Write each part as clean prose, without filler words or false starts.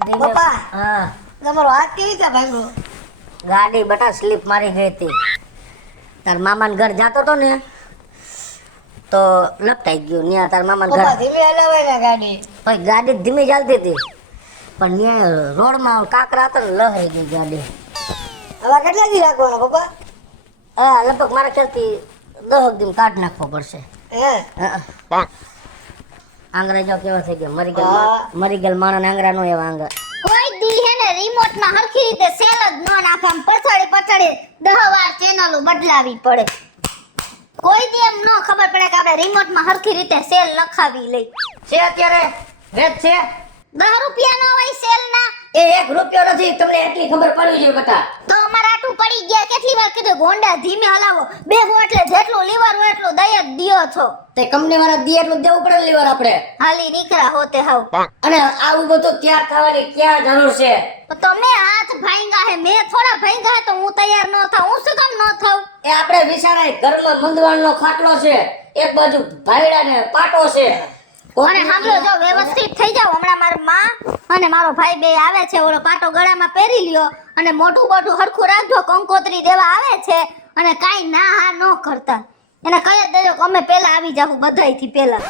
પપ્પા હા તમારો હાથ કેવી રીતે ભાગ્યો? ગાડી બટા સ્લીપ મારી ગઈ હતી. તાર મામાને ઘર જાતો તો ને તો લપટાઈ ગયું. ત્યાં તાર મામાને ઘર પપ્પા ધીમે હલાવાય ને ગાડી. પછી ગાડી ધીમી ચાલતી હતી પણ ત્યાં રોડમાં કાંકરા હતા ને લહાઈ ગઈ ગાડી. હવે કેટલા દી રાખવાનો પપ્પા? હા લગભગ મારા ખ્યાલથી 10 દિન કાઢ નાખવો પડશે. હે આંગળા જો કેવા થઈ ગયા હા. મરી ગયેલ માણસ આંગળા નો એવા આંગળા. કોઈ દી હે ને રિમોટ માં હરખી રીતે સેલ જ ન નાખે, આમ પછાડી 10 વાર ચેનલો બદલાવી પડે. કોઈ દી એમ ન ખબર પડે કે આપણે રિમોટ માં હરખી રીતે સેલ લખાવી લઈ. છે અત્યારે રેત છે 10 રૂપિયા નો હોય સેલ ના એ 1 રૂપિયો નથી. તમને એટલી ખબર પડવી જોઈએ બટા. તો અમારા આટું પડી ગયા. કેટલી વાર કીધું ગોંડા ધીમે હલાવો, બેહો એટલે જેટલું લીવાનું એટલું દઈ જ દિયો છો. તે કંપની વાળા દી એટલું દેવું પડે લીવર આપણે. હાલી નીકળા હોતે હાવ. અને આવું બધું તૈયાર થવાની ક્યાં જરૂર છે? તો તમે હાથ ભાંગા હે, મેં થોડા ભાંગા હે તો હું તૈયાર ન થાઉં. હું શું કામ ન થાઉં? એ આપણે વિચારાય ઘરમાં મંદવાણનો ખાટલો છે, એક બાજુ ભાઈડા ને પાટો છે. અને સાંભળો, જો વ્યવસ્થિત થઈ જાવ. હમણાં મારી માં અને મારો ભાઈ બે આવે છે. ઓલો પાટો ગળામાં પહેરી લ્યો અને મોઢું બોઢું હરખું રાખજો. કંકોત્રી દેવા આવે છે અને કાઈ ના હા ન કરતા. એને કહી જ દેજો કે અમે પહેલા આવી જાવ, બધાયથી પહેલા.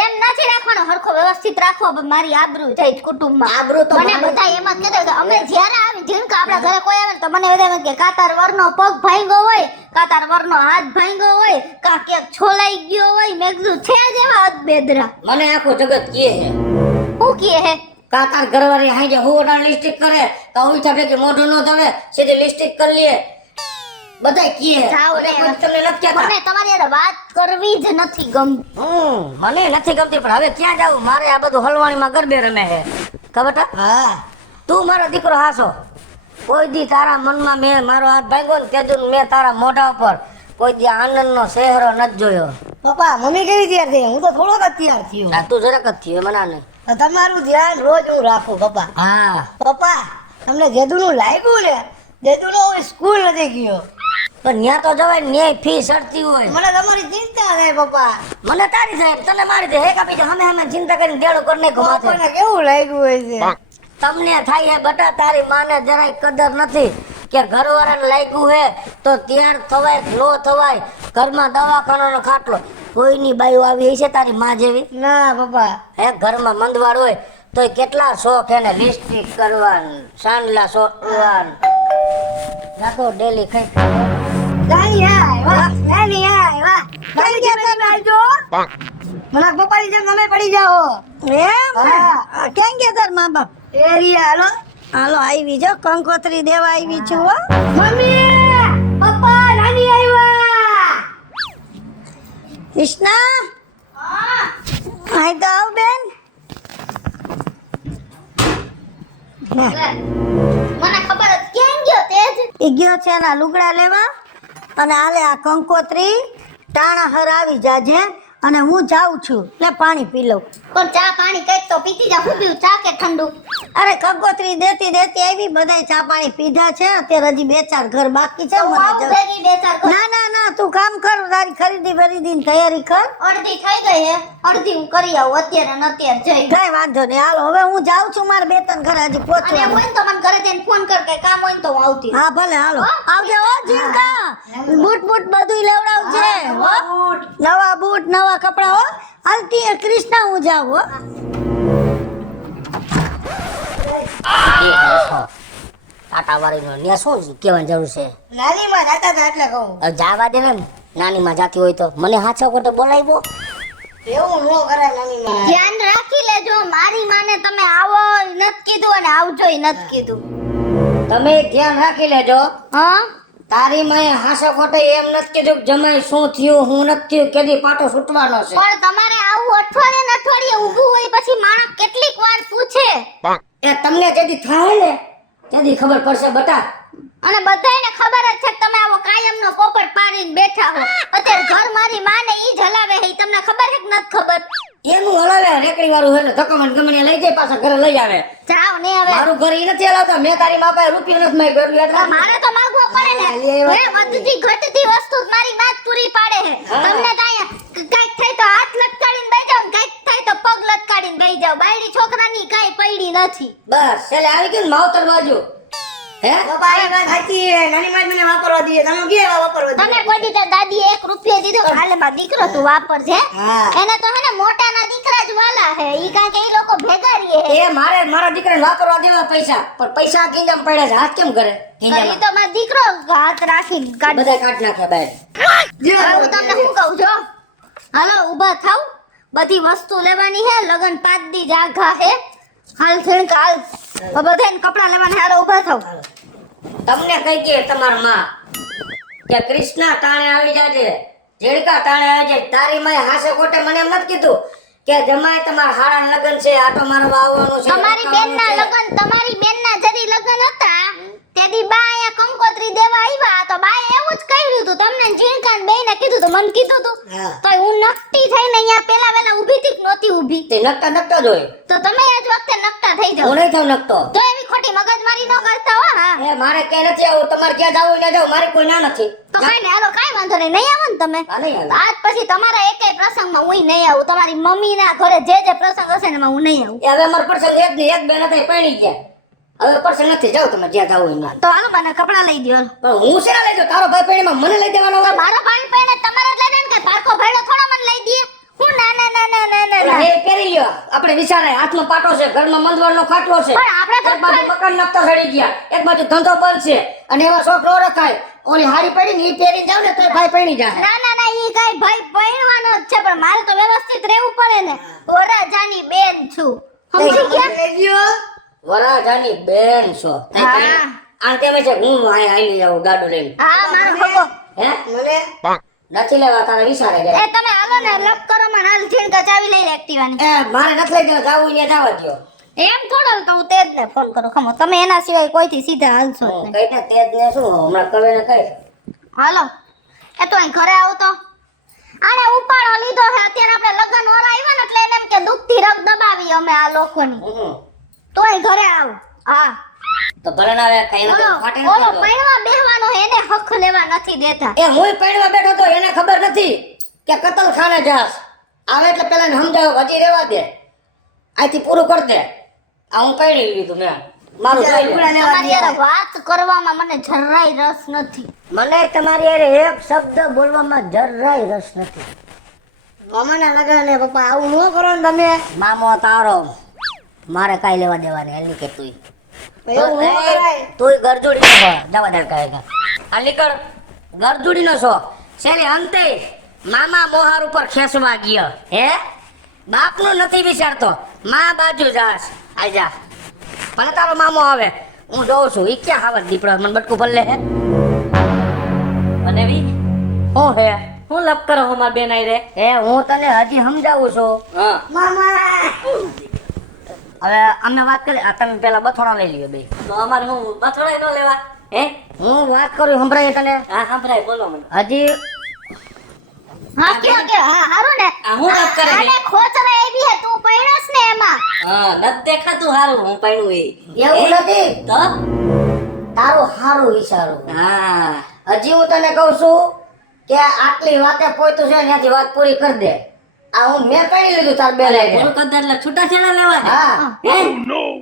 એમ નથી રાખવાનો, હરખો વ્યવસ્થિત રાખવો. મારી આબરૂ જાય કુટુંબમાં. આબરૂ તો મને બધા એમ જ કહેતા કે અમે જ્યારે આવી જેમ કે આપણા ઘરે કોઈ આવે ને તો મને બધા એમ કે કાતાર વરનો પગ ભાંગ્યો હોય, કાતાર વરનો હાથ ભાંગ્યો હોય, કા ક્યાંક છોલાઈ ગયો હોય. મેં કીધું છે જ એવા અદબેદરા. મને આખું જગત કહે છે હું કહે હે કાકાર ઘરવાળી હાજે હોડા લિસ્ટિક કરે તો ઉઠા ભેગી મોઢું નો ધવે, સીધી લિસ્ટિક કરી લે. બધાય કહે. જાઓ રે. મને કોઈ તમને નથી કહેતા. મને તમારી હારે વાત કરવી જ નથી ગમતી. મને નથી ગમતી પણ હવે ક્યાં જાવું? મારે આ બધું હલવાણીમાં ગરબે રમે છે ખબર છે? હા તું મારો દીકરો હાસો. કોઈ દી તારા મનમાં મેં મારો હાથ ભાંગ્યો ને તેદું મેં તારા મોઢા ઉપર કોઈ દી આનંદનો ચહેરો નથી જોયો. પપ્પા મમ્મી કેવી તૈયાર થઈ? હું તો થોડોક જ તૈયાર થયો. આ તું જરાક જ થયો મના નહીં. તો તમારું ધ્યાન રોજ હું રાખું પપ્પા. હા પપ્પા તમને જેદુનું લાગ્યું ને, જેદુનો હું સ્કૂલ નથી ગયો. પણ ન્યા તો જવાય ને ન્યાય ફી સડતી હોય. મને તમારી ચિંતા થાય પપ્પા. મને તારી જાય તને મારી દે. એક આપી અમે અમે ચિંતા કરીને દેડો કરીને ઘુમાતે. પપ્પાને કેવું લાગ્યું હોય છે? તમને થાય હે બટા, તારી માને જરાય કદર નથી કે ઘરવાળાને લાગ્યું હે તો તૈયાર થવાય કે નો થવાય. ઘરમાં દવાખાનાનો ખાટલો. કોઈની બાયું આવી હશે તારી માં જેવી? ના પપ્પા. હે ઘરમાં મંદવાડ હોય તો કેટલા શોખ એને લિપસ્ટિક કરવાનું, સાંડલા સોટવાનું. જાતો ડેલી ખાઈ નાની આય વાહ, નાની આય વાહ. નાની ક્યાં તમે આવજો? મને પપ્પાની જેમ તમે પડી જાઓ. એમ હા. કેમ કે તાર મા બાપ? એરિયા હાલો. હાલો આવી જો, કંકોત્રી દેવા આવી છું હો. મમ્મી પપ્પા નાની આવ્યા. કૃષ્ણા આય તો આવ બેન. મને ખબર જ કેમ ગયો તેજ. એ ગયો છે એના લુગડા લેવા અને હાલે આ કંકોત્રી ટાણા હર આવી જાજે અને હું જાઉં છું. લે પાણી પી લઉં. પણ ચા પાણી કઈક તો પીતી જા. હું પીવું, ચા કે ઠંડુ? અરે કંકોત્રી દેતી દેતી આવી, બધાય ચા પાણી પીધા છે. અત્યારે હજી 2-4 ઘર બાકી છે. તો મને આવું જરા- ભેગી બે ચાર કર. ના ના ના, તું કામ કર, તારી ખરીદી બરીદીની તૈયારી કર. અડધી થઈ ગઈ હે, અડધી હું કરી આવું અત્યારે ને અત્યારે જઈ. કઈ વાંધો નહીં, હાલો હવે હું જાઉં છું. મારે 2-3 ઘર હજી અને એમ પહોંચવાનું. હોય ને તો મને ઘરે જઈને ફોન કર, કઈ કામ હોય ને તો હું આવતી રહું. હા ભલે, હાલો આવજે હો જીવકા. બૂટ બૂટ બધુંય લેવડાવજે હો. નવા બૂટ નવા કપડા હો. હાલતી કૃષ્ણા હું જાઉં હો. ટાટા વાળીનો ન્યા શું કહેવાની જરૂર છે? નાની માં જાતા હતા એટલે કહું. હવે જાવા દે ને. નાની માં જાતી હોય તો મને હાચો કોટે બોલાવ્યો. એવું ન કરાય નાની માં. ધ્યાન રાખી લેજો. મારી માને તમે આવો નથી કીધું અને આવજો નથી કીધું. તમે ધ્યાન રાખી લેજો. હા તારી માએ હાસો કોટે એમ નથી કીધું કે જમાઈ શું થયું હું નથી થયું, કેદી પાટો છૂટવાનો છે. પણ તમારે આવું અઠવાડિયે ને અઠવાડિયે ઊભું હોય પછી માણસ કેટલીક વાર પૂછે. એ તમને જેથી થાય ને તેથી ખબર પડશે બટા. અને બધાયને ખબર જ છે કે તમે આવો કાયમનો પોપટ પાડીને બેઠા હો. અત્યારે ઘર મારી માને ઈ જ હલાવે છે. ઈ તમને ખબર છે કે નથી ખબર? એનું હલાવે રેકડી વાળું હોય ને ધક્કામાં ગમે લઈ જાય પાછા ઘરે લઈ આવે. જાઓ ને હવે. મારું ઘર ઈ નથી હલાવતા. મેં તારી મા પાસે રૂપિયો નથી માંગ્યો એટલે મારે તો માંગવો પડે ને. હે વધતી ઘટતી વસ્તુ જ મારી વાત પૂરી પાડે છે. તમને કાંઈ થાય તો હાથ લટકાડીને બેસી જાવ ને કાંઈક થાય તો પગ લટકાડીને બેસી જાવ. બાયડી છોકરાની કાંઈ પડી નથી. બસ છેલ્લે આવી ગયું ને માવતર બાજુ. હે પપ્પા એ વાત સાચી છે. નાની માં મને વાપરવા દઈએ. તમે કેવા વાપરવા દઈએ? તમે કોઈ દી તાર દાદીએ 1 રૂપિયો દીધો કે હાલે મારો દીકરો તું વાપરજે. હા. એને તો હે ને મોટાના દીકરા જ વાલા હે. ઈ કાં કે ઈ લોકો ભેગા રીએ હે. એ મારા દીકરાને વાપરવા દેવા પૈસા, પણ પૈસા કિંજામ પડ્યા છે. હાથ કેમ કરે ઈ કિંજામાં? તો મારો દીકરો હાથ રાખીને કાઢ. બધા કાઢ નાખે બહાર. હું તમને શું કહું છો? હાલો ઊભા થાવ. બધી વસ્તુ લેવાની હે. લગન 5 દી જાગા હે. હાલ થઈને હાલ. બધાને કપડા લેવાના. હાલો ઊભા થાવ. તમને કઈ કે તમાર માં કે કૃષ્ણા ટાણે આવી જાજે, જેડકા ટાણે આવી જાય. તારી માએ હાસે ખોટે મને એમ નથી કીધું કે જમાય તમાર હારા લગન છે, આટો મારવા આવવાનું છે, તમારી બેનના જરી લગન હતા તેદી બા અહીંયા કંકોત્રી દેવા આવ્યા તો બાએ એવું જ કહ્યું હતું. તમને જીણકાન બેયને કીધું તો મને કીધું તું. હા. તો હું નકટી થઈને અહીંયા પેલા વેલા ઊભી થી નહોતી ઊભી. તે નકટા જ હોય. તો તમે આજ વખતે નકટા થઈ જાઓ. હું નહીં થાવ નકતો. તો એવી ખોટી મગજમારી ન કરતા હો. હા એ મારે ક્યાં નથી આવું, તમારે ક્યાં જાવું ત્યાં જાવ, મારે કોઈ ના નથી. તો કાઈ ને હાલો કાઈ વાંધો નહીં. નહીં આવો ને તમે. હા, નહીં આવું. તો આજ પછી તમારા એકેય પ્રસંગમાં હું નહીં આવું. તમારી મમ્મીના ઘરે જે પ્રસંગ હશે ને એમાં હું નહીં આવું. એ હવે મારો પ્રસંગ એક ને એક બે નથી પૈણી ગયા. હવે પ્રસંગ નથી, જાવ તમે જ્યાં જાવ હોય. તો હાલો મને કપડાં લઈ દ્યો. પણ હું શેના લઈ દઉં? તારો ભાઈ પૈણીમાં મને લઈ દેવાનો હોય? મારો ભાઈ પહેણે તમારા જ લઈ દે ને કે પારકો ભાઈડો થોડો મને લઈ દે. હું ના ના ના ના ના ના ના. એ પહેરી લ્યો. આપણે વિચારે હાથમાં પાટો છે, ઘરમાં મંદવારનો ખાટલો છે, પણ આપણે તો એક બાજુ મકાન નકતા સડી ગયા, એક બાજુ ધંધો બંધ છે, અને એવા શોખ નો રખાય. ઓલી હાડી પડી ને ઈ પહેરી જાવ ને તો ભાઈ પૈણી જાય. ના ના ના ઈ કાઈ ભાઈ પહેરવાનો જ છે પણ મારે તો વ્યવસ્થિત રહેવું પડે ને. વરરાજાની બેન છું. સમજી ગયા? લઈ દ્યો. વરાજાની બેન છો. હા. આ કેમે છે હું આય આઈ જાઉં ગાડું લઈને. હા મારો હગો. હે મને નથી લેવા તારે વિચારે જાય. એ તમે હાલો ને લપ કરો માં હાલ છીણકા ચાવી લઈ લે એક્ટિવાની. એ મારે નથી લઈ જવા, જાવું ત્યાં જવા દ્યો. એમ થોડો તો હું તેજ ને ફોન કરો. ખમો તમે એના સિવાય કોઈથી સીધા હાલશો જ નહીં. કઈ ને તેજ ને શું હમણાં કવે ને કઈ. હાલો એ તો અહીં ઘરે આવતો. આને ઉપાડો લીધો છે અત્યારે આપણે લગન ઓરા આવ્યા ને એટલે એને એમ કે દુખથી રગ દબાવી અમે આ લોકોની. તો અહીં ઘરે આવ. હા તો ભલે ના આવે કઈ ઓલો નથી ફાટે ઓલો નથી. પૈણવા બેહવાનો એને હક લેવા નથી દેતા. એ હું પૈણવા બેઠો તો એને ખબર નથી કે કતલખાને જાસ. આવે એટલે પેલા ને સમજાવ, હજી રહેવા દે, આથી પૂરું કર દે. આ હું પૈણી લીધું મેં, મારું જોઈ લે. તમારી યાર વાત કરવામાં મને જરાય રસ નથી. મને તમારી હારે એક શબ્દ બોલવામાં જરાય રસ નથી. મામાના લગન ને પપ્પા આવું ન કરો ને તમે. મામો તારો, મારે કાઈ લેવા દેવાની હેલી કે તું એવું ન કરાય. તું ગરજોડી નો છો, જવા દે કહે આ નીકળ. ગરજોડી નો છો. છેલ્લે અંતે મામા મોહાર ઉપર ખેસવા ગયો. હે બાપનું નથી વિચારતો, માં બાજુ જાસ. આ જા ભલે તારો મામો આવે, હું જોઉં છું. ઈ ક્યાં હાવર દીપડો મને બટકું ભલે હે. અને વી હું હે હું લપ કરો હો માર બેન આઈ રે. હે હું તને હજી સમજાવું છું. હા મામા હવે અમે વાત કરી. આ તમે પેલા બથોડા લઈ લ્યો બે. તો અમારે હું બથોડા ન લેવા? હે હું વાત કરું સંભળાય તને? હા સંભળાય, બોલો મને. હજી હા કયો કે હા હારું ને. આ હું વાત કરે છે? આને ખોચરા આવી હે તું પૈણસ ને એમાં. હા નત દેખાતું હારું હું પૈણું એ. એવું નથી તો તારું હારું વિચારું. હા હજી હું તને કહું છું કે આટલી વાતે પોઈતું છે ત્યાંથી વાત પૂરી કરી દે. આ હું મેં કઈ લીધું તાર બે લઈને. પૂરું કરી દે એટલે છૂટા છેડા લેવા. હા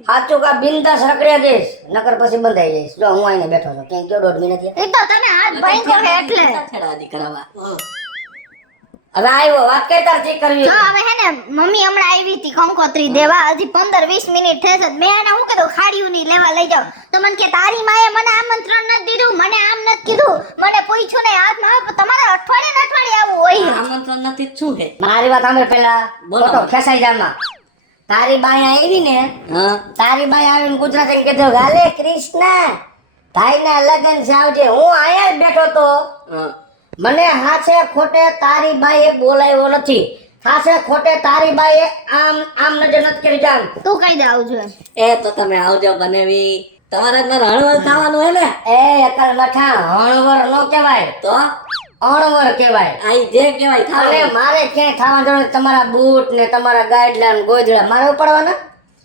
સાચું કા બિંદાસ રખડ્યા જઈશ, નકર પછી બંધાઈ જઈશ. જો હું આઈને બેઠો છું, ક્યાંય ગયો 1.5 મહિના થયા. એ તો તમે હાથ ભાઈ કહે એટલે. છેડાદી કરાવવા. હવે આવ્યો વાત કઈ તાર ચેક કરવી. જો હવે હે ને મમ્મી હમણાં આવી હતી કંકોત્રી દેવા. હજી 15-20 મિનિટ થશે. મેં એને હું કીધું ખાડીયું ની લેવા લઈ જાવ. તો મને કે તારી માએ મને આમંત્રણ નથી દીધું, મને આમ નથી કીધું, મને પૂછ્યું ને હાથમાં. તમારે અઠવાડિયે આવવું હોય. આમંત્રણ નથી શું છે? મારી વાત સાંભળ પેલા. બોલો ખેસાઈ જામાં. તારી બાઈ આવી ને, તારી બાઈ આવીને ગુજરાતી કીધું હાલે કૃષ્ણ ભાઈના લગન છે આવજે. હું અહીંયા જ બેઠો તો. મને હાથે ખોટે તારી બાઈએ બોલાવ્યો નથી. હાથે ખોટે તારી બાઈએ આમ નજર નથી કરી જામ. તું કઈ દે આવજો એમ. એ તો તમે આવજો બનેવી. તમારે હણવર થવાનું હે ને? એ એકલ મઠા હણવર નો કહેવાય તો અણવર કહેવાય. આઈ જે કહેવાય. અને મારે ક્યાંય થવાનું જરૂર તમારા બૂટ ને તમારા ગાઈડલા ને ગોદડા મારે ઉપાડવાના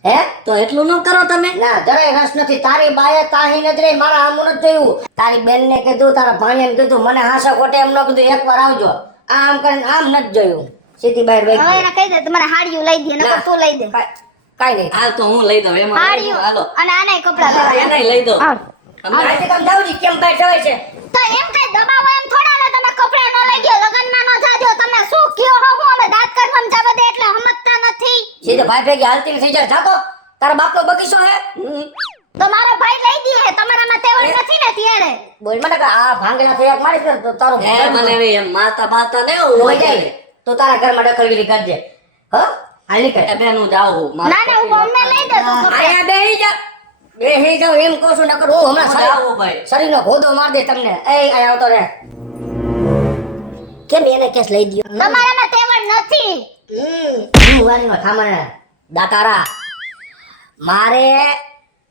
હે? તો એટલું ન કરો તમે. ના જરાય રસ નથી. તારી બાએ તાહી નજરે મારા આમ નથી જોયું. તારી બેન ને કીધું, તારા ભાણિયાને કીધું, મને હાસા ખોટે એમ ન કીધું એકવાર આવજો. આમ કરીને આમ નથી જોયું. સીધી બહાર વહી હવે એને કહી દે તમારે હાડીયું લઈ દે નકર તું લઈ દે. કાઈ નહીં. હાલ તો હું લઈ દઉં એમાં હાડીઓ હાલો અને આનાય કપડાં લેવા એને લઈ દઉં હાલ. તમને આજે તમે જાવ જી કેમ ભાઈ થવાય છે? તો એમ કઈ દબાવો એમ થોડા ને તમે કપડાં ન લઈ ગયો લગનમાં ન જાજો તમે શું કયો હો હું અમે દાંત કાઢવામાં જાવ દે એટલે સમજતા નથી સીધે ભાઈ ભેગી હાલતી થઈ જાય જાતો. તારા બાપનો બગીચો હે? તો મારો ભાઈ લઈ દે હે તમારામાં તેવડ નથી ને ત્યારે બોલ મને કે આ ભાંગલા થયા મારી કર તો તારો હે મને હવે એમ માતા બાતા ને હોય જાય તો તારા ઘરમાં દખલગીરી કરજે. હ હાલ નીકળ. એ બેન હું જાઉં ના ના હું અમને લઈ દે તું કપડાં. આયા બેહી જા. બેહી જાવ એમ કહું છું નકર હું હમણાં હું જાઉં ભાઈ. શરીરનો ઘોડો માર દે તમને. એ આયા આવતો રે. કેમ એને કેસ લઈ દ્યો? તમારામાં તેવડ નથી હું વાલીનો ઠામણ દાતારા. મારે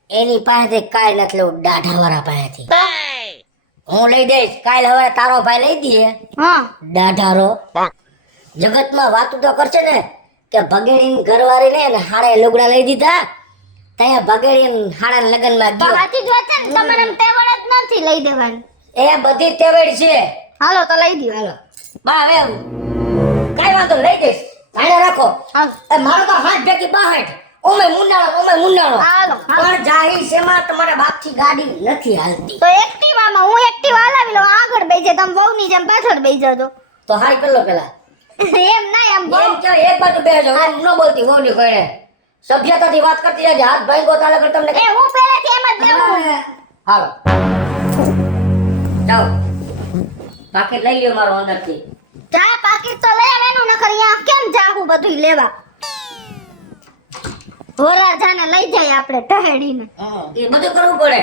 એની પાસેથી કાંઈ નથી લેવું દાઢાવાળા પાસેથી. હું લઈ દઈશ. કાલ હવે તારો ભાઈ લઈ દઈએ હા દાઢારો. જગતમાં વાતું તો કરશે ને કે ભગેડીની ઘરવાળીને ને હારે લુગડા લઈ દીધા ત્યાં ભગેડી હાડા લગનમાં તો ગયો. સાચી જ વાત છે ને તમારામાં તેવડ જ નથી લઈ દેવાની એ બધી તેવડ છે. હાલો તો લઈ દો હાલો બા હવે કાંઈ વાંધો નહીં, લઈ દઈશ. ભાઈને રાખો. હાલો એ મારો તો હાથ ભેગી બાહઠ ઓમે મુંડાળો હાલો પણ જાહેર શેમાં તમારા બાપથી ગાડી નથી હાલતી. તો એક્ટિવામાં હું એક્ટિવા હલાવી લઉં આગળ બેસી તમે વહુની જેમ પાછળ બેસી જાજો તો હારી પેલો પેલા એમ ના એમ બહુ એમ કે એક બાજુ બેસજો એમ ન બોલતી હોની કોઈને સભ્યતાથી વાત કરતી રહેજે. હાથ ભાઈ ગોતા લગર તમને એ હું પહેલેથી એમ જ લેવું હાલો જાઓ પાકેટ લઈ લ્યો મારો અંદરથી. ચા પાકીટ તો લઈ આવેનું નકર અહીંયા કેમ જાહું બધું લેવા ધોરાજાને લઈ જાય આપણે ટહેડીને એ બધું કરવું પડે.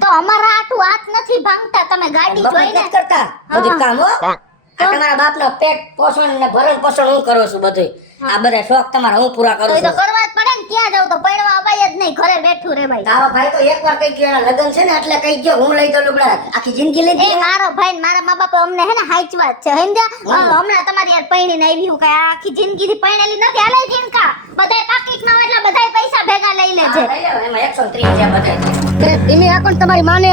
તો અમારા આટું હાથ નથી ભાંગતા તમે ગાડી મફત જોઈને નથી કરતા બધું કામ હો. આ તમારા બાપનો પેટ પોષણ ને ભરણ પોષણ હું કરું છું બધું. આ બધા શોખ તમારા હું પૂરા તો કરું એ તો છું. કરવા જ પડે ને ત્યાં જાવ તો પડવા અવાય જ નહીં ઘરે બેઠું રે ભાઈ તારો ભાઈ તો એકવાર કઈ ગયો એના લગન છે ને એટલે કઈ ગયો હું લઈ દઉં લુગડા આખી જિંદગી લઈ એ દે. મારો ભાઈ ને મારા મા બાપે અમને હે ને હાચવા જ છે સમજ્યા હમણાં તમારી યાર પૈણીને આવી હું કઈ આખી જિંદગી થી પૈણેલી નથી હાલે જીનકા બધાય પાકીટ નો એટલે બધાય પૈસા ભેગા લઈ લેજે લઈ લે એમાં 130 છે બધા. ધીમે આકો ને તમારી માને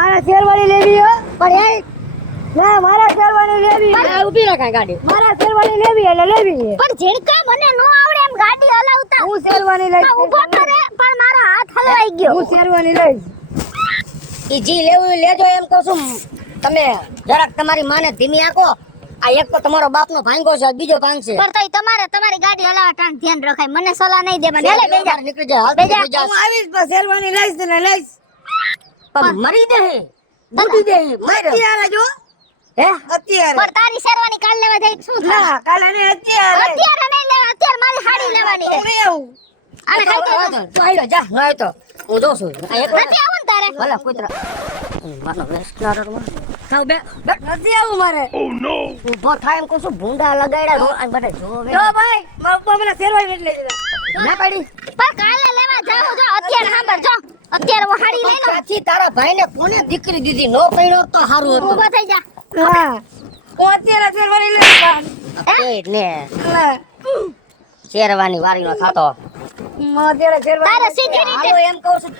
મારા શેરવાણી લેવી હો પણ એ ના મારા શેરવાણી લેવી આ ઊભી રખાય ગાડી મારા શેરવાણી લેવી એટલે લેવી છે. પણ જીનકા મને નો આવડે એમ ગાડી હલાવતા હું શેરવાણી લઈશ આ ઊભો કરે પણ મારો હાથ હલવાઈ ગયો હું શેરવાણી લઈશ. ઈ જી લેવું ઈ લેજો એમ કહું છું. તમે જરાક તમારી માને ધીમી આંકો. આ એક તો તમારો બાપનો ભાંગો છે બીજો ભાંગશે. પણ તોય તમારે તમારી ગાડી હલાવવા ટાણ ધ્યાન રખાય મને સલાહ નહીં દેવાની હેલે બેજા નીકળી જાય હાલ બેજા. નીકળી હું આવીશ પણ શેરવાણી લઈશ ને લઈશ. પણ મરી દે બુડી દે માર અત્યારે જો હે અત્યારે પણ તારી શેરવાની કાલ લેવા જાય શું થાય ના કાલે નહીં અત્યારે અત્યારે નહીં લેવા અત્યારે મારી હાડી લેવાની છે હું આવું. આને ખાઈ તો તો આયો જા ના તો હું જોઉં છું. આ એક નથી આવું ને તારે ભલા કૂતરા માનો વેસ્ટલાર ખાવ બે નથી આવું મારે ઊભો થાય એમ કહું છું. ભૂંડા લગાડ્યા રો આ બધા જોવે જો ભાઈ મારા પપ્પા મને શેરવાણી એટલે દીધા ના પાડી. પણ કાલે લેવા જાવ જો અત્યારે સાંભળ જો અત્યારે હું હાડી લઈ લઉં સાચી તારા ભાઈને કોને દીકરી દીધી નો પૈણો તો સારું હતું. ઊભો થઈ જા હા હું અત્યારે શેરવાણી લઈશ. એટલે હા. શેરવાની વારીનો થાતો હું અત્યારે શેરવાણી તારે સીધી રીતે હાલો એમ કહું છું.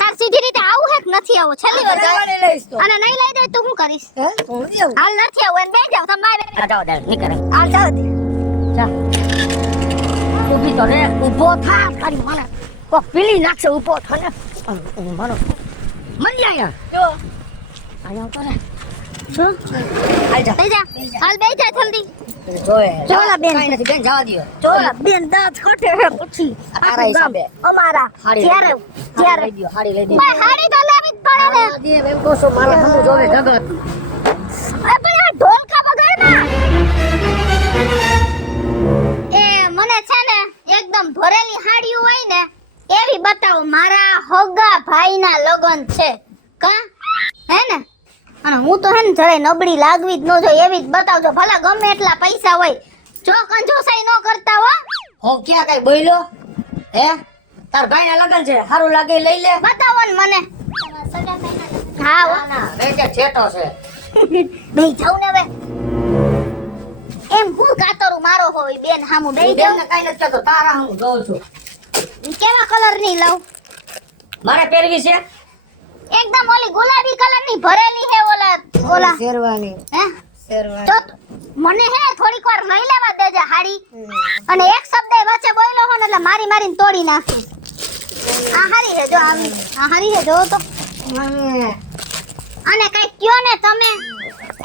તાર સીધી રીતે આવું હે કે નથી આવું છેલ્લી વાર કહે. શેરવાણી લઈશ તો અને નહીં લઈ દે તો શું કરીશ હે હું નથી આવું. હાલ નથી આવું એને બેસી જાવ તમારે આ જાઓ દાલ નીકળે હાલ જાઓ દી. જા ઊભી તો રે ઊભો થા તારી મને કોક પીલી નાખશે ઊભો થા ને મારો મળી આયા જો આયા તો રે શું હાલ જા બેસી જા હાલ બેસી જા જલ્દી જોએ ચોલા બેન. કાંઈ નથી બેન જવા દ્યો. ચોલા બેન દાંત કાઢે છે પછી તારા હિસાબે અમારા હાડી જ્યારે હાડી લઈ દ્યો હાડી લઈ દ્યો. ભાઈ હાડી તો લેવી જ પડે ને આ દે એમ કહું છું મારા સામું જોવે જગત અરે પણ આ ઢોલકા વગાડના એ મને છે ને એકદમ ભરેલી હાડીઓ હોય ને એવી બતાવો મારા હોગા ભાઈના લગન છે કા હે ને અને હું તો હે ને જરાય નબળી લાગવી જ ન જોઈએ એવી જ બતાવજો ભલા ગમે એટલા પૈસા હોય જો કંજૂસાઈ ન કરતા હો હો ક્યાં કઈ બોલ્યો હે તાર ભાઈના લગન છે સારું લાગે લઈ લે. બતાવો ને મને હા હો. ના ના વેચે છેટો છે બે જાવ ને હવે એમ હું કાતરું મારો હોય બેન હામું બે હું જાવ બેનને કાંઈ નથી કહેતો તારા હું જોઉં છું. કેવા કલર ની લઉં મારે પહેરવી છે એકદમ ઓલી ગુલાબી કલર ની ભરેલી હે ઓલા શેરવાની હે શેરવાની તો મને હે થોડીક વાર લઈ લેવા દેજે હાડી અને એક શબ્દ વચ્ચે બોલ્યો હો ને એટલે મારી મારીને તોડી નાખી આ હારી હે જો આ હારી હે જો તો આને કઈ કયો ને તમે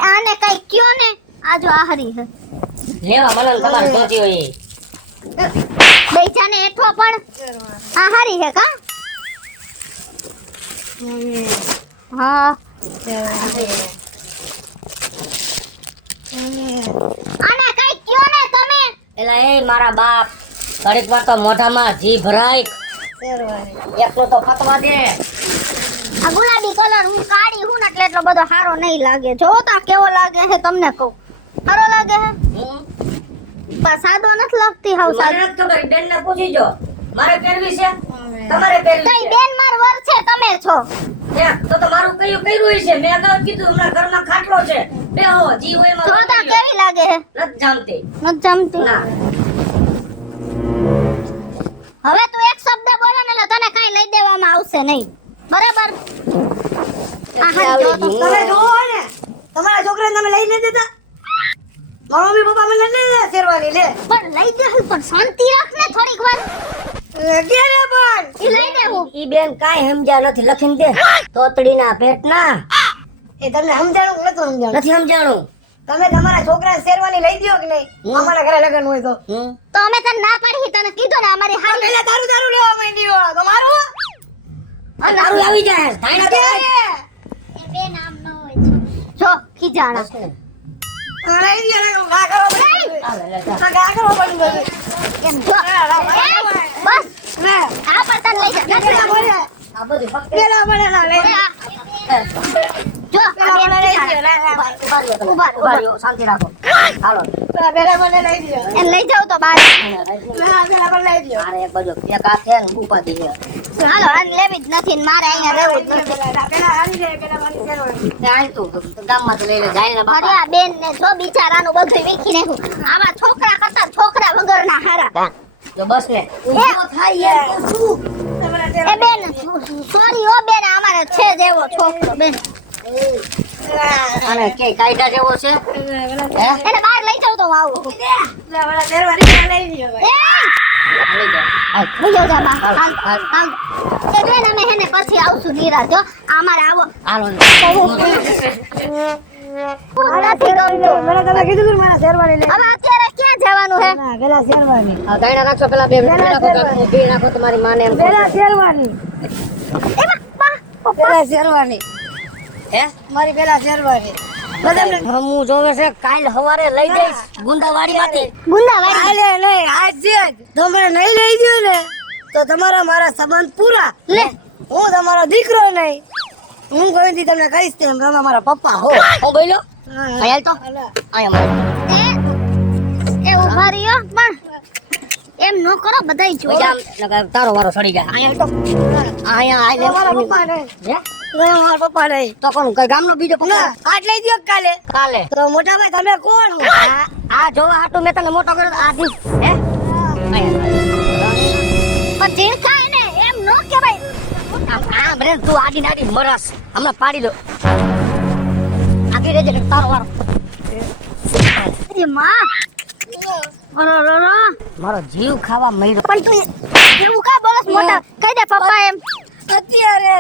આને કઈ કયો ને આ જો આ હારી હે લેવા મને તમારે જોતી હોય એ. બેચાને એઠો પણ આ હારી હે કા હા આને કઈ કયો ને તમે એલા એ મારા બાપ ઘડીક વાર તો મોઢામાં જીભ રાખ એકલો તો ફતવા દે. આ ગુલાબી કલર હું કાળી હું ને એટલે એટલો બધો સારો નહીં લાગે જો તા કેવો લાગે છે તમને કહું સારો લાગે છે પણ સાદો નથી લાગતી હાવ મને સાદો નથી ખબર બેન ને પૂછી જો મારે પહેરવી છે તમારે પહેરવી કઈ છે બેન માર વર છે તમે છો તો તમારું કયું કર્યું છે મેં અગાઉ કીધું હમણાં ઘરમાં ખાટલો છે બેહો જી હોય જો એમાં તા કેવી લાગે છે નથી જામતી નથી જમતી ના હવે તું એક શબ્દ બોલે ને એટલે તને કઈ લઈ દેવામાં આવશે નહીં બરાબર આ હારી જો તો. તમે જોવો ને તમારા છોકરાને તમે લઈ નથી દેતા મારા મમ્મી પપ્પા મને લઈ દે શેરવાની લે પણ લઈ દે પણ શાંતિ રાખ ને થોડીક વાર ક્યારે પણ ઈ લઈ દે હું ઈ બેન કાઈ સમજ્યા નથી લખીને દે તોતડીના પેટના એ તમને સમજાણું કે નતું સમજાણું નથી સમજાણું તમે તમારા છોકરાને શેરવાની લઈ દ્યો કે નહીં અમારા ઘરે લગન હોય તો તો અમે તને ના પાડી તને કીધું ને અમારી હારી પેલા દારૂ લેવા માંડ્યો તમારું દારૂ આવી જાય ધાણા તો ક્યારે બે નામ ન હોય જો ખીજાણા લઈ દ્યો ને ગા કરો ગા કરો પણ કેમ જો બસ લે આ પર તને લઈ જા પેલા બોલે આ બધું ફક્ત પેલા બોલે ના લઈ જો પેલા બોલે લઈ દ્યો ઉભા ઉભા રહ્યો શાંતિ રાખો હાલો પેલા બોલે લઈ દ્યો એને લઈ જાવ તો બહાર પેલા બોલે લઈ દ્યો મારે એક બાજુ એક હાથ છે ને ઉપાધી છે હાલો આને લેવી જ નથી ને મારે અહીંયા રહેવું જ નથી પેલા હારી જાય પેલા મારી શેરવાની ત્યાં તું ગામમાંથી લઈને જાય ને બાપા અરે આ બેન ને જો બિચારાનું બધું વીખી નાખ્યું આવા છોકરા કરતા છોકરા વગરના હારા જો બસ ને ઊભો થાય યાર એ બેન સોરી ઓ બેન અમારે છે જ એવો છોકરો બેન અને કે કાયદા જેવો છે હે એને બહાર લઈ જાવ તો હું આવું પેલા શેરવાની લઈ દ્યો એ આવી જા હાલ લઈ જાવ જા બા હાલ હાલ હાલ એ બેન અમે હેને પછી આવશું નિરાજ હો અમારે આવો હાલો નથી ગમતું મને તમે કીધું તું મારા શેરવાની લે હવે અત્યારે ક્યાં જવાનું હે ના પેલા શેરવાની આ ગાયના રાખો પેલા બે બે નાખો તમારી માને એમ પેલા શેરવાની એમાં બા પેલા શેરવાની હે મારી પેલા શેરવાની હું જોવે છે કાલ સવારે લઈ જઈશ ગુંદાવાડીમાંથી ગુંદાવાડી કાલે નહીં આજે જ તમે નહીં લઈ ગયો ને તો તમારા મારા સંબંધ પૂરા લે હું તમારો દીકરો નહીં હું કોઈથી તમને કહીશ તેમ તમે મારા પપ્પા હો હું બોલ્યો આયા તો આયા એ ઉભા રહ્યો પણ એમ નો કરો બધાય જો તારો વારો સડી ગયા આયા તો આયા મારા આયા પપ્પા નહીં હે મારા પપ્પા નહીં તો કોણ કઈ ગામનો બીજો ના પકડ આજ લઈ દ્યો કાલે કાલે તો મોટા ભાઈ તમે કોણ આ જોવા હાટુ મેં તને મોટો કર્યો આ દી હે પણ ઝીણકા એને એમ નો કહેવાય આ બ્રેન તું આડી નાડી મરસ હમણાં પાડી દો આગી રેજે ને તારો વારો એ માં અરરર મારો જીવ ખાવા મળ્યો પણ તું એવું કા બોલસ મોટા કહી દે પપ્પા એમ અત્યારે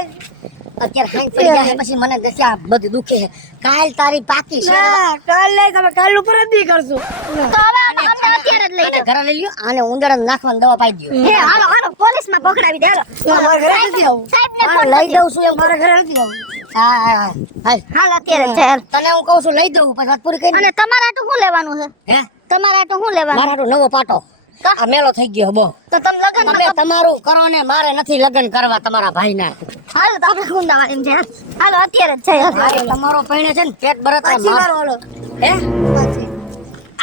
અત્યારે ખાઈ પડી જાય પછી મને દસ્યા બધું દુખે છે કાલ તારી પાકી છે ના કાલ નહીં તમે કાલ ઉપર જ નહીં કરશું તો હવે અમે અત્યારે જ લઈ આને ઘરે લઈ લ્યો આને ઉંદર નાખવાની દવા પાઈ દો હે હાલો હાલો પોલીસ માં પકડાવી દે હાલો મારા ઘરે નથી આવું સાહેબ ને હા, ફોન લઈ દઉં છું એમ મારા ઘરે નથી આવું હા હા હા હાલ. હાલ અત્યારે જ છે હાલ. તને હું કહું છું લઈ દઉં પછી વાત પૂરી કરી અને તમારા આટું શું લેવાનું છે હે તમારા આટું શું લેવાનું મારા હાટુ નવો પાટો આ મેલો થઈ ગયો બો તો તમે લગન તમે તમારું કરો ને મારે નથી લગ્ન કરવા તમારા ભાઈના હાલો તો આપણે ગુંદાવાડી એમ છે હાલ. હાલો અત્યારે જ છે હાલ. મારે તમારો પૈણે છે ને પેટ ભરત પાછી મારો હાલો હે પાછી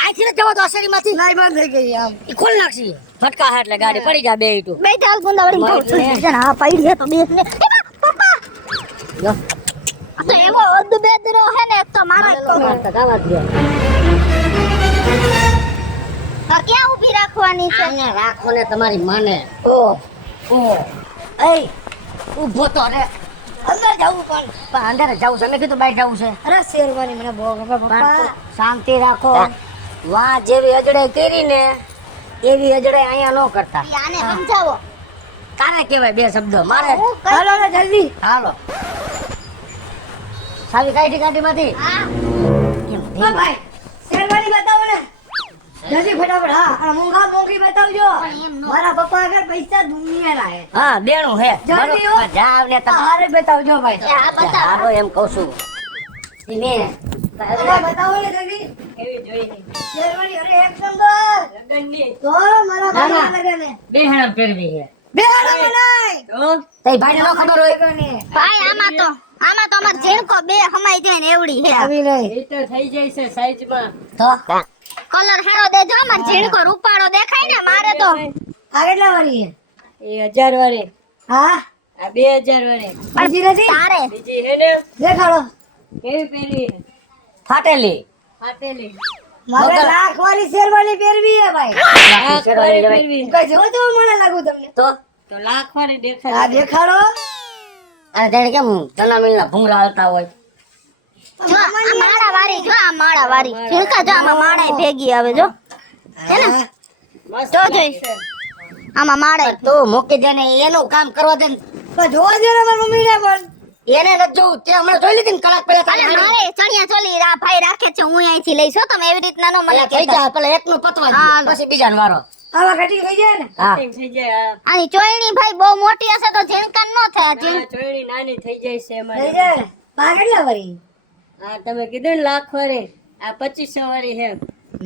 આથી જવો તો અસરીમાંથી લાઈ બંધ થઈ ગઈ આમ ઈ ખોલ નાખશી ફટકા હાથ એટલે ગાડી પડી જાય બે ઈટું બે ચાલ ગુંદાવાડી માં મારી છે ને હા પડી છે તો બે ને એ બા, પપ્પા જો આ તો એવો અદબેદરો હે ને એક તો મારા મારતા ગાવા દો આ ક્યાં ઊભી રાખવાની છે આને રાખો ને તમારી માને ઓ એ ઊભો તો રે અંદર જવું પણ પણ અંદર જવું છે મેં કીધું બહાર જવું છે અરે શેરવાની મને બહુ ગમે પણ પપ્પા. શાંતિ રાખો વાં જેવી અજડાઈ કરી ને એવી અજડાઈ અહીંયા ન કરતા ઈ આને સમજાવો તારે કહેવાય બે શબ્દો મારે હાલો ને જલ્દી. હાલો સાવી કાઢીમાંથી હા હા ભાઈ શેરવાની બતાવો ને જલ્દી ફટાફટ. હા અને મોંઘી બતાવજો. પણ એમ નો. મારા પપ્પા આગળ પૈસા દુનિયાના હે. હા દેણું હે જલ્દી હો. બરોબર. જાવ ને તમે હારે બતાવજો ભાઈ. આ બતાવો હાલો એમ કહું છું ઈ મેં અરે બતાવો ને જલ્દી. શેરવાની અરે એક નંબર. તો મારા ના, ના. ભાઈ લગને બેહણા ફેરવી છે બેહાડા બનાય. તઈ ભાઈને ન ખબર હોય ભાઈ આમાં તો અમાર ઝીણકો બે હમાઈ જાય ને એવડી હે આવી નહીં. તો કલર હારો દેજો અમાર ઝીણકો રૂપાળો દેખાય ને મારે તો આ કેટલા વાળી હે? 1000 વાળી હા આ 2000 વાળી બીજી નથી તારે બીજી હે ને દેખાડો. કેવી પહેરી હે? ફાટેલી ફાટેલી મારે વગર. લાખ વાળી શેરવાની પહેરવી હે ભાઈ. લાખની શેરવાની લેવાય. પહેરવી કઈ જો તો મને લાગુ તમને. તો તો લાખ વાળી આ દેખાય દેખાડો. અને જાણે કેમ જનામિલના ભૂંગળા હાલતા હોય જો આ માળા વાળી જો આ માળા વાળી ઝીણકા જો આમાં માળાય ભેગી આવે જો હે ને મસ્ત જો જોઈ આમાં માળાય તો મૂકી દે ને એનું કામ કરવા દે ને. પણ જોવા દે ને મારી મમ્મીને પણ. એને નથી જોવું તે હમણાં જોઈ લીધી ને કલાક પહેલા અરે તારી હારી. મારે ચણિયા ચોલી આ ભાઈ રાખે છે હું અહીંથી લઈશ હો, તમે એવી રીતના નો મને પેલા થઈ કહેતા. જાય પેલા એકનું પતવા દે, હાલો. પછી બીજાનો વારો આવા ઘટી થઈ જાય ને. હા થઈ જાય આની ચોયણી ભાઈ બહુ મોટી હશે તો ઝીણકા નો થાય આ ચોયડી નાની થઈ જાય છે થઈ અમારે જાય ને. આ કેટલા વાળી? આ તમે કીધું ને લાખ વાળી આ 2500 વાળી હે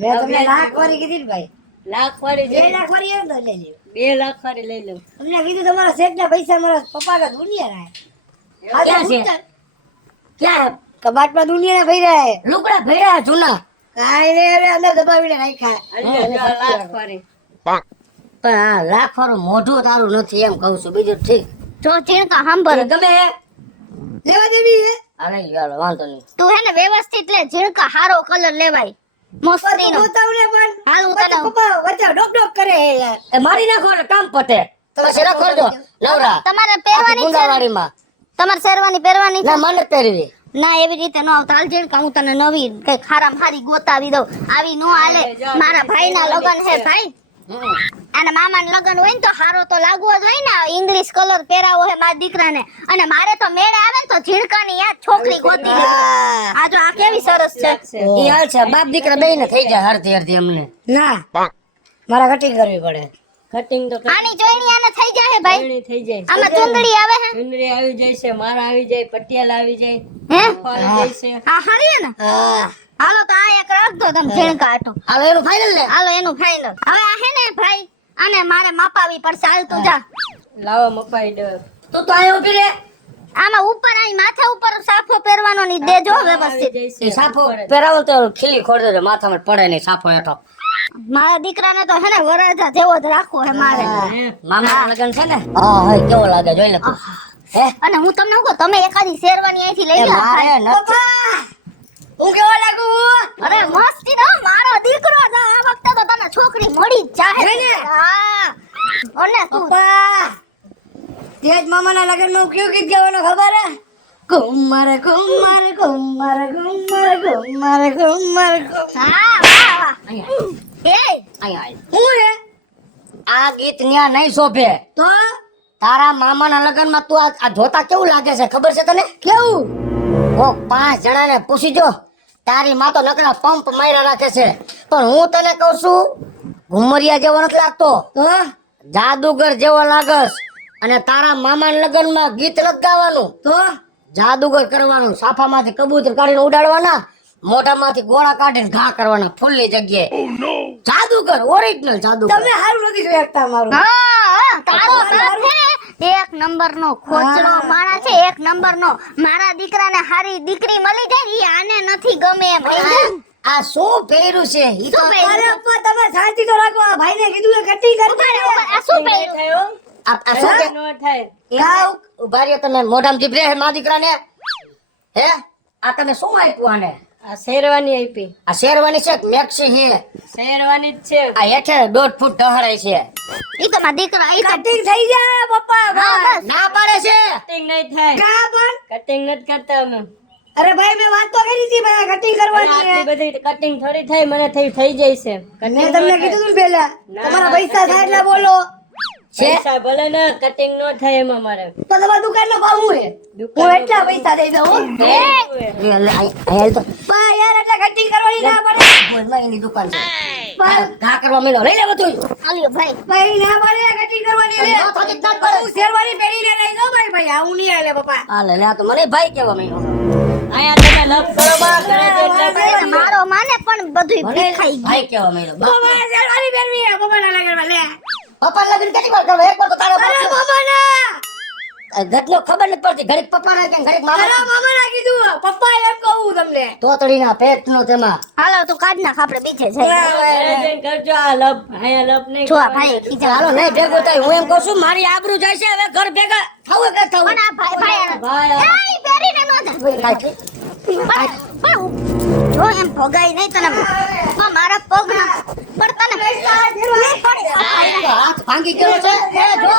મેં તમને લાખ વાળી કીધી ને ભાઈ. લાખ વાળી 2 લાખ વાળી હે ને તો લઈ લ્યો. 2 લાખ વાળી લઈ લઉં અમને કીધું તમારા શેઠના પૈસા મારા પપ્પા કા દુનિયા ના ક્યાં છે? ક્યાં કબાટમાં દુનિયા ભર્યા હે. લુગડા ભેળા જૂના કાંઈ નહીં હવે અંદર દબાવીને રાખ્યા. અને આ લાખ વાળી પણ આ લાખ વાળું મોઢું તારું નથી એમ કહું છું બીજું ઠીક જો ઝીણકા સાંભળ ગમે હે લેવા દેવી હે. અરે યાર વાંધો નહીં તું હે ને વ્યવસ્થિત લે ઝીણકા હારો કલર લેવાય મસ્તીનો પોતાવને પણ હાલ હું પછી તને પપ્પા વચ્ચે ડોક ડોક કરે હે યાર. એ મારી નાખો ને કામ પતે પછી રાખો જો નવરા તમારે પહેરવાની છે ને? ગુંદાવાડીમાં તમારે શેરવાની પહેરવાની છે ના મને પહેરવી ના એવી રીતે નો આવતા હાલ ઝીણકા હું તને નવી કઈ ખારામ હારી ગોતાવી દઉં આવી નો હાલે મારા ભાઈના લગન છે ભાઈ અને મામાના લગન હોય ને તો હારો તો લાગવો જોઈએ ને ઇંગ્લિશ કલર પહેરાવો હે મારા દીકરાને અને મારે તો મેળે આવે ને તો ઝીણકાની યાદ છોકરી ગોતી લે આ જો આ કેવી સરસ છે એ હાલ છે બાપ દીકરા બેયને થઈ જાય હરતી હરતી અમને ના મારા કટિંગ કરવી પડે. કટિંગ તો આની જોઈની આને થઈ જાય ભાઈ ચોયડી થઈ જાય આમાં ચુંદડી આવે હે ચુંદડી આવી જાય છે મારા આવી જાય પટિયાલા આવી જાય હે આવી જાય છે આ હારી હે ને હા હાલો તો આ એક રાખજો તમે ઝીણકા આટો હાલો એનું ફાઇનલ ને હાલો એનું ફાઇનલ હવે આ હે ને ભાઈ આને મારે માપાવી પડશે હાલ તું જા લાવા મપાઈ દો તું તો અહીંયા ઊભી રે આમાં ઉપર આઈ માથા ઉપર સાફો પહેરવાનો ની દેજો વ્યવસ્થિત જાય એ છે સાફો પહેરાવો તો ખીલી ખોડ દેજો માથામાં પડે નહીં સાફો હેઠો મારા દીકરાને તો હે ને વરાજા જેવો જ રાખવો હે મારે મામા લગન છે ને હા હા કેવો લાગે જોઈ લે તું હે અને હું તમને શું કહું તમે એકાદી શેરવાની અહીંથી લઈ એ જાઓ મારે નથી હું કેવા લાગુ? અરે મસ્તી નો મારો દીકરો છે આ વખતે તો તને છોકરી મળી જ જાહે હે ને? હા અને તું પપ્પા તેજ મામાના લગનમાં કયું ગીત ગાવાનું ખબર હે? કુમાર કુમાર કુમાર કુમાર કુમાર કુમાર હા વાહ વાહ એ અહીંયા આય. હું હે આ ગીત ન્યા નહીં શોભે તો તારા મામાના લગનમાં તું આ જોતા કેવું લાગે છે ખબર છે તને કેવું? ઓ 5 જણાને પૂછી જો તારી માં તો નકરા પંપ માર્યા રાખે છે પણ હું તને કહું છું ઘુમરિયા જેવો નથી લાગતો તો જાદુગર જેવો લાગસ અને તારા મામાના લગનમાં ગીત નથી ગાવાનું તો જાદુગર કરવાનું સાફામાંથી કબૂતર કાઢીને ઉડાડવાના મોઢામાંથી ગોળા કાઢીને ઘા કરવાના ફૂલની જગ્યાએ જાદુગર ઓરિજિનલ જાદુગર તમે હારું નથી જોઈ શકતા મારું. હા તારો બાપ હે એક નંબર નો ખોચડો માણસ છે એક નંબર નો મારા દીકરાને હારી દીકરી મળી જાય ઈ આને નથી ગમે એમ આ શું પહેર્યું છે ઈ તો શું પહેર્યું? અરે પપ્પા તમે શાંતિ તો રાખો. આ ભાઈને કીધું એ કટિંગ ઉપર કરતા ઉપર આ શું પહેર્યું થયો આ શું છે? નો થાય ગાવ ઉભા રહ્યો તમે મોઢામાં જીભ રહે મા દીકરાને હે આ તમે શું આપ્યું આને આ શેરવાની આપી. આ શેરવાની છે કે મેક્સી છે? શેરવાની જ છે. આ હેઠે 1.5 ફૂટ ઢહરાય છે. ઈ તો મારા દીકરા ઈ તો કટિંગ થઈ જાય પપ્પા હા, બસ. ના પાડે છે. કટિંગ નહીં થાય. કા પણ કટિંગ નથી કરતા અમે. અરે ભાઈ મેં વાત તો કરી હતી ભાઈ કટિંગ કરવાની આટલી છે બધી કટિંગ થોડી થાય, મને થઈ જાય છે. મેં તમને કીધું તું પહેલા તમારા પૈસા થાય એટલે બોલો પૈસા ભલે ને કટિંગ નો થાય એમાં મારે. તો તમારા દુકાનનો ભાવ શું છે હું એટલા પૈસા દઈ દઉં હો. હેલ તો બા યાર એટલે કટિંગ કરવાની ના પડે ભોજમાં એની દુકાન છે. ઘા કરવા મેલો લઈ લે બધું. આલ્યો ભાઈ ભાઈ ના પડે કટિંગ કરવાની લે તો જ ના પડે. હું શેરવાની પહેરીને રહી દઉં ભાઈ ભાઈ આવું નહીં આલે પપ્પા આ લે લે આ તો મને ભાઈ કેવા મેલો. અહીંયા તમે લપ કરો બા, કરે છે એટલે એટલે મારો માને પણ બધુંય મને ભીખાઈ ગયું. ભાઈ કેવા મેલો. પપ્પા શેરવાની પહેરવી છે પપ્પાના લગનમાં લે પપ્પા લગન કેટલી વાર કરવા? એક વાર તો તારા અરે બાપ મામાના ઘટનો ખબર નથી પડતી. ઘડીક પપ્પા ના કે ઘડીક અરે મામા. મામાના કીધું પપ્પા એમ કહું તમને તોતડીના પેટનો તેમાં. હાલો તું કાઢ નાખ આપણે બીજે જઈએ. ઘરે જઈને કરજો. આ લપ અહીંયા લપ નહીં જો આ કરવાનું. ભાઈ ખીજા ચાલો નહીં ભેગું થાય. હું એમ કહું છું મારી આબરૂ જાય છે હવે ઘર ભેગા થાવું કે થાવું. પણ આ ભાઈ ભાઈ, એ ઈ પહેરીને નો જા. કાંઈ. પણ જો એમ ભગાઈ નહીં તને મારા પગ ના પણ તને પૈસા નહીં પડે. હાથ ભાંગી ગયો છે. એ જો.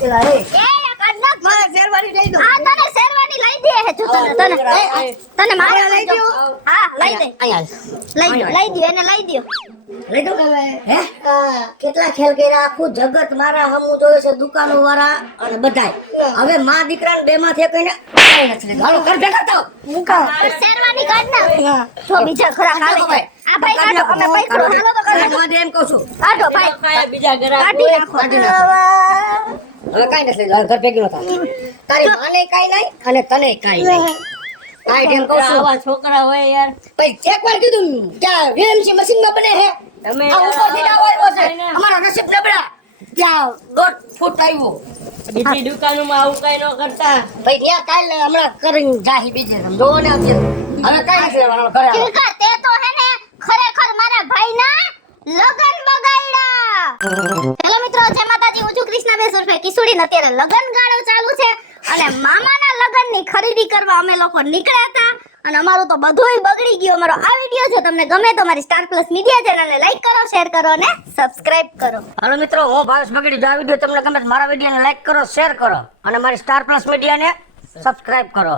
પેલા એ એ કાઢ નાખ. મારા શેરવાની લઈ દો આ તને શેરવાની લઈ દે હે જો તને મારે લઈ દો. હા લઈ દે અહીંયા લઈ દો એને લઈ દો. લઈ દો. હે કેટલા ખેલ કર્યા. આખું જગત મારા હમું જોયું છે. દુકાનો વાળા અને બધાય. હવે માં દીકરા બે માંથી કઈને કાંઈ નથી લીધું. હાલો ઘર ભેગા થાવ. શેરવાની કાઢ નાખ. જો બીજા ખરા હાલે છે. આ ભાઈ કાઢો અમે પૈકડો હાલો તો કાઢો. કાઢવા દે એમ કહું છું. કાઢો ભાઈ ખાયા બીજા ગ્રાહક કાઢી નાખો. હવે કાંઈ નથી લીધું. હવે ઘર ભેગી નો થાવ. તારી માને કાંઈ નહીં અને તને કાંઈ નહીં. કાંઈ એમ કહું છું. આવા છોકરા હોય યાર. પછી એક વાર કીધું કે આ VMC મશીનમાં બને હે. તમે આ ઉપરથી ના આવ્યો છે. અમારા નસીબ નબળા. ત્યાં 1.5 ફૂટ આવ્યો. બીજી દુકાનોમાં આવું કઈ ન કરતા. ભાઈ ત્યાં કાલ હમણાં કરીને જાહી બીજે જોવો ને આવજે. હવે કાંઈ નથી લેવાનું. ઘરે આવો. ચિલકા તે તો હે ને ખરેખર મારા ભાઈના લગન બગાડ્યા. હેલો મિત્રો, જય માતાજી. હું છું કૃષ્ણાબેન ઉર્ફે કિશોરી. અત્યારે લગન ગાળો ચાલુ છે અને મામાના લગનની ખરીદી કરવા અમે લોકો નીકળ્યા હતા અને અમારું તો બધુંય બગડી ગયું. અમારો આ વિડિયો જો તમને ગમે તો મારી સ્ટાર પ્લસ મીડિયા ચેનલને લાઈક કરો, શેર કરો અને સબસ્ક્રાઇબ કરો. હાલો મિત્રો, હું ભાવેશ બગડી. જો આ વિડીયો તમને ગમે તો મારા વિડીયોને લાઈક કરો, શેર કરો અને મારી સ્ટાર પ્લસ મીડિયાને સબસ્ક્રાઇબ કરો.